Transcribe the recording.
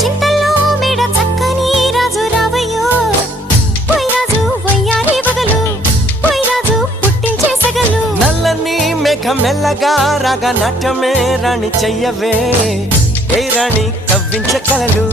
చింతల్లో మేడ చక్కని రాజు రావయ్యో పోయి రాజు వయ్యారి బగలు పోయి రాజు పుట్టించే సగలు నల్లని మేఘం మెల్లగా రాగా నాట్యమే రాణి చెయ్యవే ఏ రాణి కవ్వించ కలలు